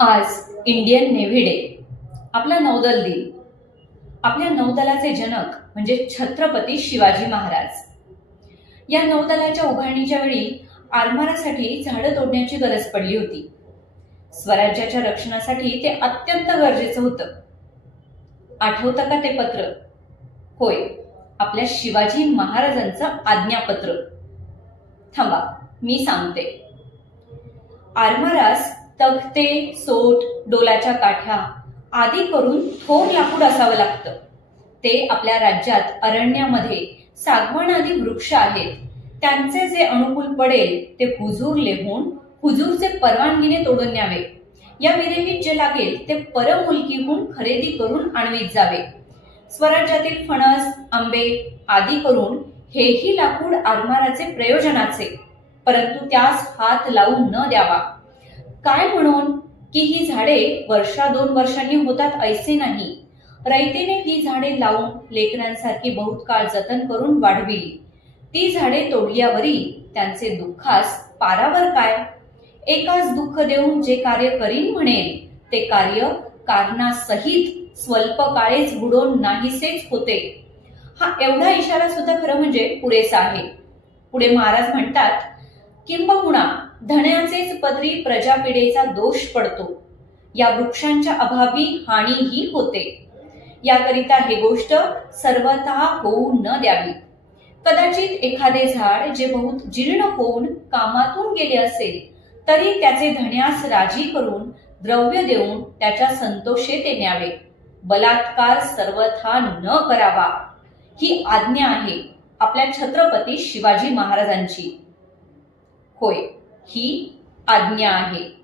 आज Indian navy day आपला नौदल दिन. आपल्या नौदलाचे जनक म्हणजे छत्रपती शिवाजी महाराज. या नौदलाच्या उभारणीच्या वेळी आरमारासाठी झाडं तोडण्याची गरज पडली होती. स्वराज्याच्या रक्षणासाठी ते अत्यंत गरजेचं होतं. आठवतं का ते पत्र? होय आपल्या शिवाजी महाराजांचं आज्ञापत्र. थांबा मी सांगते. आरमारास तखते सोट डोलाच्या काठ्या आदी करून थोर लाकूड असावं लागतं. ते आपल्या राज्यात अरण्यामध्ये सागवण आदी वृक्ष आहेत. त्यांचे जे अनुकूल पडेल ते हुजूर लिहून हुजूरचे परवानगीने तोडून न्यावे. या विरहित जे लागेल ते परमुलकीहून खरेदी करून आणवीत जावे. स्वराज्यातील फणस आंबे आदी करून हेही लाकूड आरमाराचे प्रयोजनाचे परंतु त्यास हात लावू न द्यावा. काय म्हणून की ही झाडे वर्षा दोन वर्षांनी होतात ऐसे नाही. रयतेने ही झाडे लावून लेकरांसारखी बहुत काळ जतन करून वाढविली. ती झाडे तोडल्यावरी त्यांचे दुःखास पारावर काय? एकाच दुःख देऊन जे कार्य करीन म्हणेल ते कार्य कारणासहित स्वल्प काळेच बुडून नाहीसेच होते. हा एवढा इशारा सुद्धा खरं म्हणजे पुरेसा आहे. पुढे महाराज म्हणतात किंबहुना धण्याचेच पदरी प्रजापिढेचा दोष पडतो. या वृक्षांच्या अभावी हानीही होते. याकरिता हे गोष्ट सर्वथा होऊ न द्यावी. कदाचित एखादे झाड जे बहुत जीर्ण होऊन कामातून गेले असेल तरी त्याचे धण्यास राजी करून द्रव्य देऊन त्याच्या संतोषे ते न्यावे. बलात्कार सर्वथा न करावा. ही आज्ञा आहे आपल्या छत्रपती शिवाजी महाराजांची. होय. ही आज्ञा आहे.